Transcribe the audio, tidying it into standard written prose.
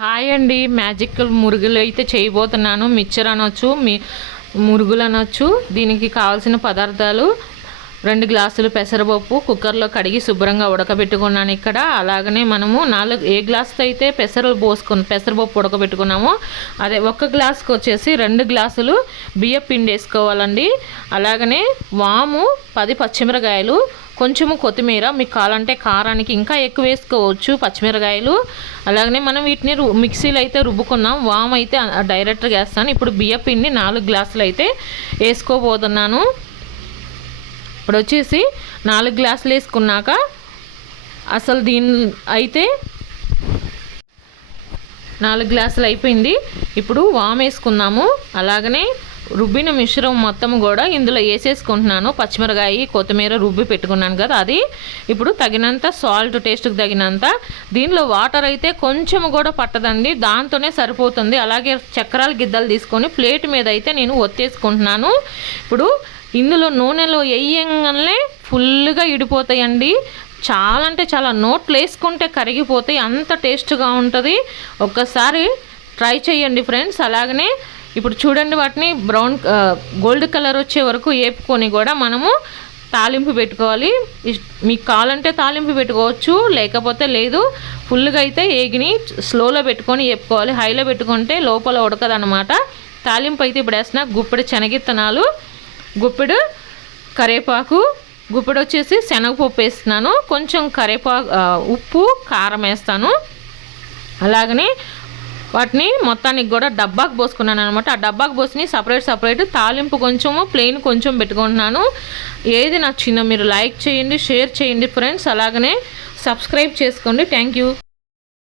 Hi అండి. Magical మురుగులు అయితే చేయబోతున్నాను. మిక్చర్ అనొచ్చు, మురుగులు అనొచ్చు. దీనికి కావాల్సిన పదార్థాలు 2 గ్లాసులు పెసరపప్పు కుక్కర్లో కడిగి శుభ్రంగా ఉడకబెట్టుకున్నాను ఇక్కడ. అలాగనే మనము ఏ గ్లాసుతో అయితే పెసరపప్పు ఉడకబెట్టుకున్నామో అదే 1 గ్లాసుకి వచ్చేసి 2 గ్లాసులు బియ్యం పిండి వేసుకోవాలండి. అలాగనే వాము, 10 పచ్చిమిరకాయలు, కొంచెము కొత్తిమీర, మీకు కావాలంటే కారానికి ఇంకా ఎక్కువ వేసుకోవచ్చు పచ్చిమిరకాయలు. అలాగనే మనం వీటిని మిక్సీలో అయితే రుబ్బుకున్నాం. వామ్ అయితే డైరెక్ట్గా వేస్తాను. ఇప్పుడు బియ్యం పిండి 4 గ్లాసులు అయితే వేసుకోబోతున్నాను. ఇప్పుడు వచ్చేసి 4 గ్లాసులు వేసుకున్నాక అసలు అయితే 4 గ్లాసులు అయిపోయింది. ఇప్పుడు వామ్ వేసుకున్నాము. అలాగనే రుబ్బిన మిశ్రమం మొత్తం కూడా ఇందులో వేసేసుకుంటున్నాను. పచ్చిమిరకాయ, కొత్తిమీర రుబ్బి పెట్టుకున్నాను కదా, అది ఇప్పుడు తగినంత సాల్ట్, టేస్ట్కి తగినంత. దీనిలో వాటర్ అయితే కొంచెం కూడా పట్టదండి, దాంతోనే సరిపోతుంది. అలాగే చక్రాల గిద్దలు తీసుకొని ప్లేట్ మీద అయితే నేను ఒత్తేసుకుంటున్నాను. ఇప్పుడు ఇందులో నూనెలో వేయంగానే ఫుల్గా ఇడిపోతాయండి. చాలా అంటే చాలా నోట్లు వేసుకుంటే కరిగిపోతాయి, అంత టేస్ట్గా ఉంటుంది. ఒక్కసారి ట్రై చేయండి ఫ్రెండ్స్. అలాగనే ఇప్పుడు చూడండి, వాటిని గోల్డ్ కలర్ వచ్చే వరకు వేపుకొని కూడా మనము తాలింపు పెట్టుకోవాలి. మీకు కావాలంటే తాలింపు పెట్టుకోవచ్చు, లేకపోతే లేదు. ఫుల్గా అయితే ఏగిని స్లోలో పెట్టుకొని వేపుకోవాలి. హైలో పెట్టుకుంటే లోపల ఉడకదనమాట. తాలింపు అయితే ఇప్పుడు వేసిన గుప్పెడు శనగిత్తనాలు, గుప్పెడు కరివేపాకు, గుప్పెడు వచ్చేసి శనగపప్పు వేస్తున్నాను. కొంచెం ఉప్పు, కారం వేస్తాను. అలాగనే వాటిని మొత్తానికి కూడా డబ్బాకు పోసుకున్నాను అనమాట. ఆ డబ్బాకు పోసి సపరేట్ తాలింపు కొంచెము, ప్లెయిన్ కొంచెం పెట్టుకుంటున్నాను. ఏది నచ్చిందో మీరు లైక్ చేయండి, షేర్ చేయండి ఫ్రెండ్స్. అలాగనే సబ్స్క్రైబ్ చేసుకోండి. Thank you.